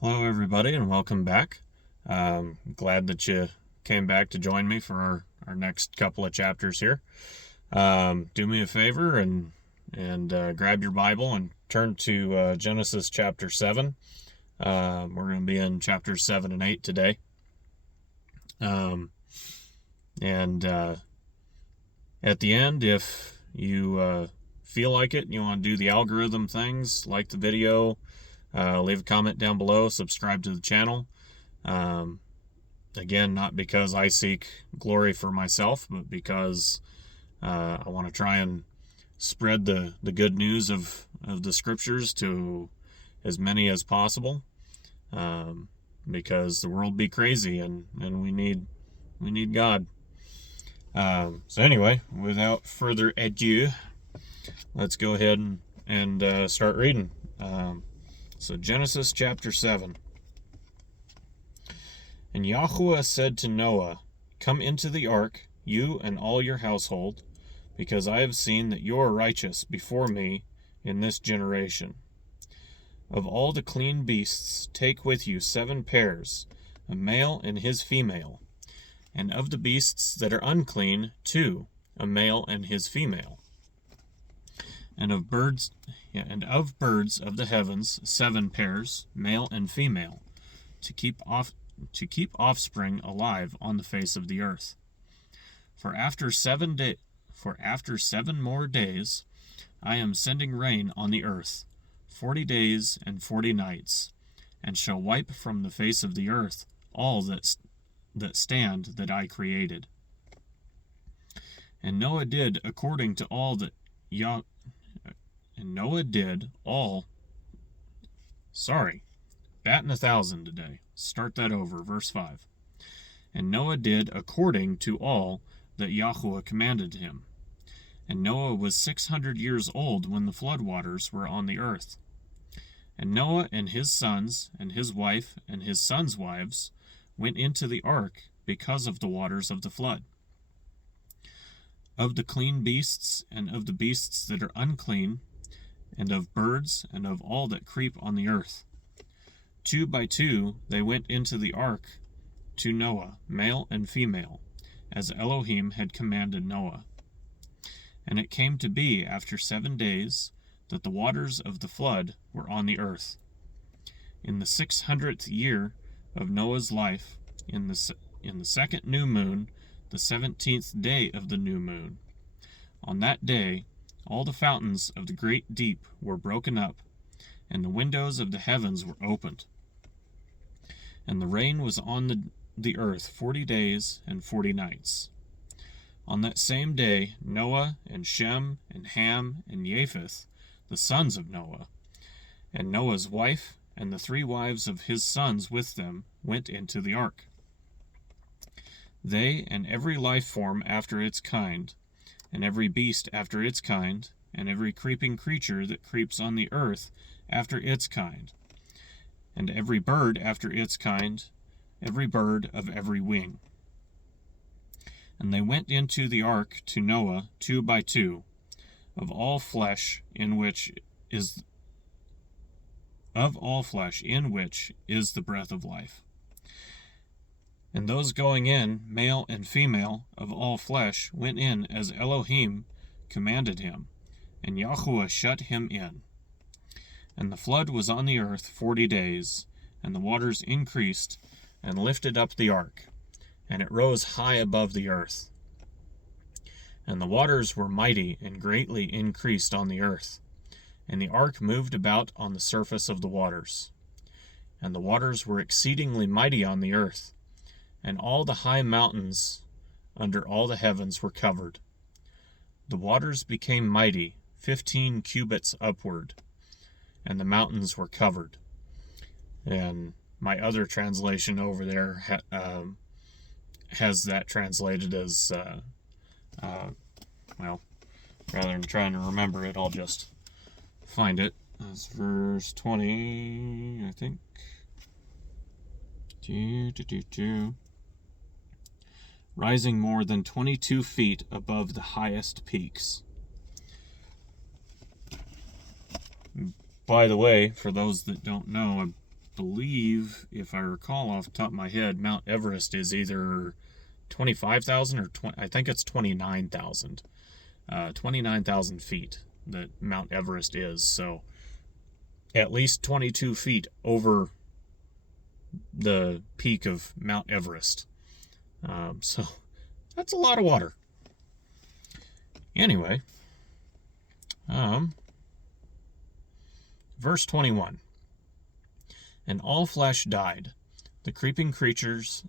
Hello, everybody, and welcome back. Glad that you came back to join me for our next couple of chapters here. Do me a favor and grab your Bible and turn to Genesis chapter 7. We're going to be in chapters 7 and 8 today. And at the end, if you feel like it and you want to do the algorithm things, like the video, leave a comment down below, subscribe to the channel. Again, not because I seek glory for myself, but because I want to try and spread the good news of the scriptures to as many as possible, because the world be crazy and we need God. So anyway, without further ado, let's go ahead and start reading. So Genesis chapter 7. And Yahuwah said to Noah, Come into the ark, you and all your household, because I have seen that you are righteous before me in this generation. Of all the clean beasts take with you 7 pairs, a male and his female, and of the beasts that are unclean 2, a male and his female. And of birds of the heavens 7 pairs, male and female, to keep offspring alive on the face of the earth. For after 7 more days I am sending rain on the earth, 40 days and 40 nights, and shall wipe from the face of the earth all that stand that I created. And Noah did according to all that batting 1,000 today. Start that over, verse 5. And Noah did according to all that Yahuwah commanded him. And Noah was 600 years old when the flood waters were on the earth. And Noah and his sons and his wife and his sons' wives went into the ark because of the waters of the flood. Of the clean beasts and of the beasts that are unclean, and of birds and of all that creep on the earth. 2 by 2 they went into the ark to Noah, male and female, as Elohim had commanded Noah. And it came to be after 7 days that the waters of the flood were on the earth. In the 600th year of Noah's life, in the second new moon, the 17th day of the new moon. On that day, all the fountains of the great deep were broken up, and the windows of the heavens were opened. And the rain was on the earth 40 days and 40 nights. On that same day, Noah and Shem and Ham and Japheth, the sons of Noah, and Noah's wife and the 3 wives of his sons with them went into the ark. They and every life form after its kind, and every beast after its kind, and every creeping creature that creeps on the earth after its kind, and every bird after its kind, every bird of every wing. And they went into the ark to Noah 2 by 2, of all flesh in which is the breath of life. And those going in, male and female, of all flesh, went in as Elohim commanded him, and Yahuwah shut him in. And the flood was on the earth 40 days, and the waters increased and lifted up the ark, and it rose high above the earth. And the waters were mighty and greatly increased on the earth, and the ark moved about on the surface of the waters. And the waters were exceedingly mighty on the earth, and all the high mountains under all the heavens were covered. The waters became mighty, 15 cubits upward, and the mountains were covered. And my other translation over there has that translated as, rather than trying to remember it, I'll just find it. That's verse 20, I think. Rising more than 22 feet above the highest peaks. By the way, for those that don't know, I'm believe, if I recall off the top of my head, Mount Everest is either 25,000 or 20, I think it's 29,000. 29,000 feet that Mount Everest is. So at least 22 feet over the peak of Mount Everest. So that's a lot of water. Anyway, verse 21. And all flesh died, the creeping creatures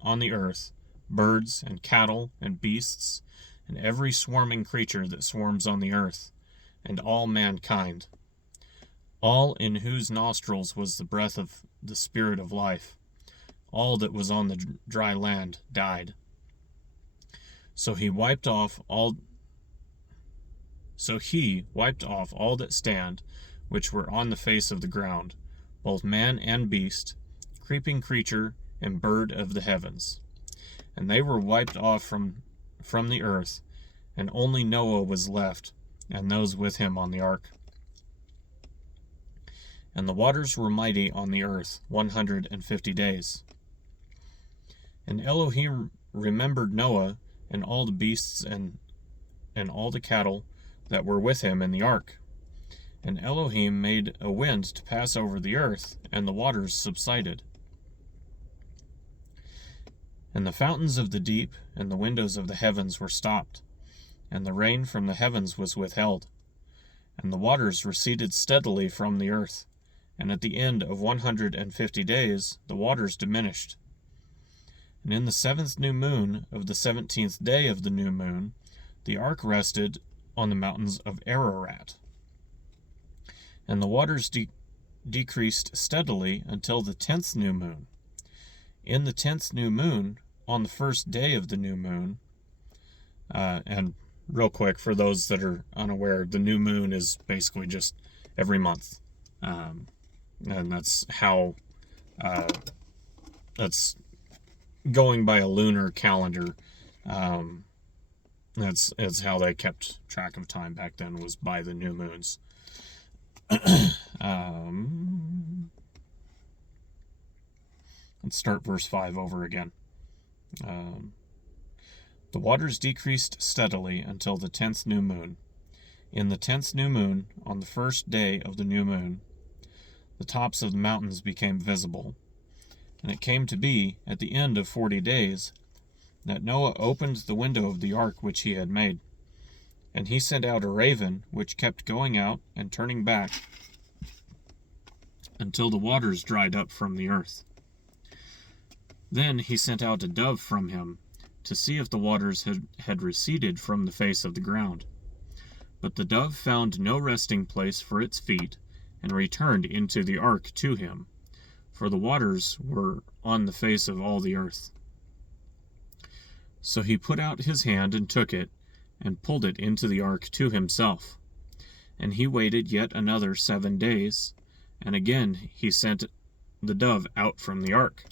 on the earth, birds and cattle and beasts, and every swarming creature that swarms on the earth, and all mankind, all in whose nostrils was the breath of the Spirit of life. All that was on the dry land died. So he wiped off all that stand, which were on the face of the ground, both man and beast, creeping creature and bird of the heavens. And they were wiped off from the earth, and only Noah was left, and those with him on the ark. And the waters were mighty on the earth 150 days. And Elohim remembered Noah and all the beasts and all the cattle that were with him in the ark. And Elohim made a wind to pass over the earth, and the waters subsided. And the fountains of the deep and the windows of the heavens were stopped, and the rain from the heavens was withheld. And the waters receded steadily from the earth, and at the end of 150 days the waters diminished. And in the 7th new moon of the 17th day of the new moon, the ark rested on the mountains of Ararat. And the waters decreased steadily until the 10th new moon. In the 10th new moon, on the 1st day of the new moon, and real quick, for those that are unaware, the new moon is basically just every month. And that's how, that's going by a lunar calendar. That's how they kept track of time back then, was by the new moons. Let's start verse 5 over again. The waters decreased steadily until the 10th new moon. In the 10th new moon, on the 1st day of the new moon, the tops of the mountains became visible. And it came to be, at the end of 40 days, that Noah opened the window of the ark which he had made. And he sent out a raven, which kept going out and turning back until the waters dried up from the earth. Then he sent out a dove from him, to see if the waters had receded from the face of the ground. But the dove found no resting place for its feet, and returned into the ark to him, for the waters were on the face of all the earth. So he put out his hand and took it, and pulled it into the ark to himself. And he waited yet another 7 days, and again he sent the dove out from the ark.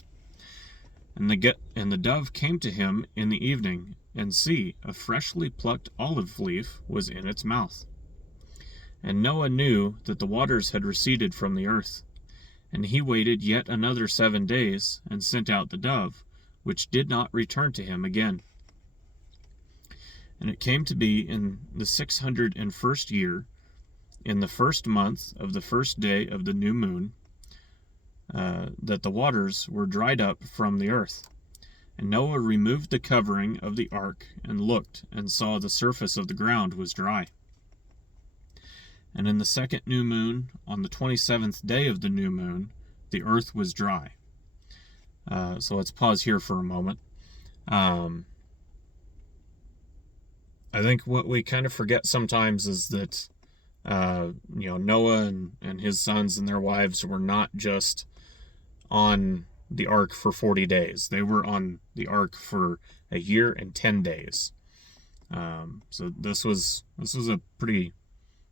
And the dove came to him in the evening, and see, a freshly plucked olive leaf was in its mouth. And Noah knew that the waters had receded from the earth. And he waited yet another 7 days, and sent out the dove, which did not return to him again. And it came to be in the 601st year, in the 1st month of the 1st day of the new moon, that the waters were dried up from the earth. And Noah removed the covering of the ark, and looked, and saw the surface of the ground was dry. And in the 2nd new moon, on the 27th day of the new moon, the earth was dry. So let's pause here for a moment. I think what we kind of forget sometimes is that, Noah and his sons and their wives were not just on the ark for 40 days. They were on the ark for a year and 10 days. So this was a pretty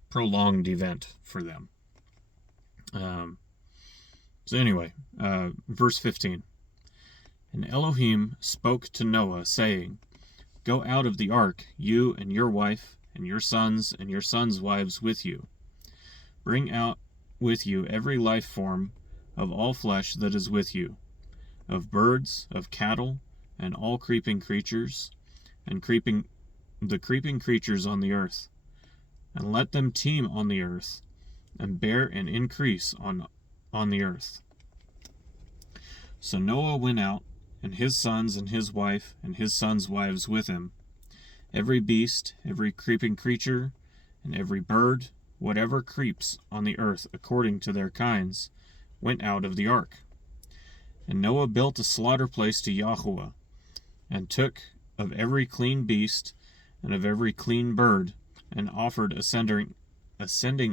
prolonged event for them. So anyway, verse 15. And Elohim spoke to Noah, saying, Go out of the ark, you and your wife, and your sons wives with you. Bring out with you every life form of all flesh that is with you, of birds, of cattle, and all creeping creatures, and the creeping creatures on the earth, and let them teem on the earth, and bear an increase on the earth. So Noah went out, and his sons and his wife and his sons' wives with him. Every beast, every creeping creature, and every bird, whatever creeps on the earth according to their kinds, went out of the ark. And Noah built a slaughter place to Yahweh, and took of every clean beast and of every clean bird, and offered ascending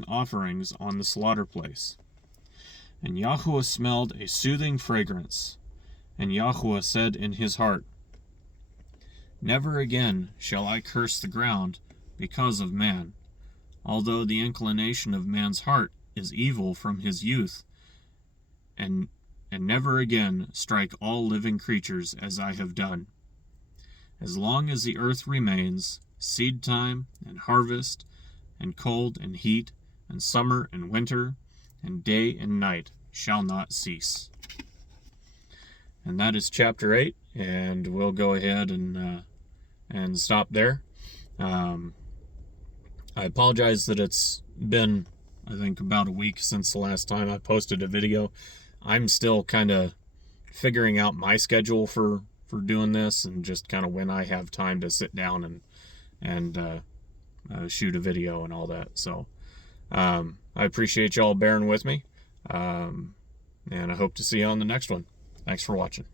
offerings on the slaughter place. And Yahweh smelled a soothing fragrance. And Yahweh said in his heart, Never again shall I curse the ground because of man, although the inclination of man's heart is evil from his youth, and never again strike all living creatures as I have done. As long as the earth remains, seed time and harvest, and cold and heat, and summer and winter, and day and night shall not cease. And that is chapter 8, and we'll go ahead and stop there. I apologize that it's been, I think, about a week since the last time I posted a video. I'm still kind of figuring out my schedule for doing this, and just kind of when I have time to sit down and shoot a video and all that. So I appreciate y'all bearing with me, and I hope to see you on the next one. Thanks for watching.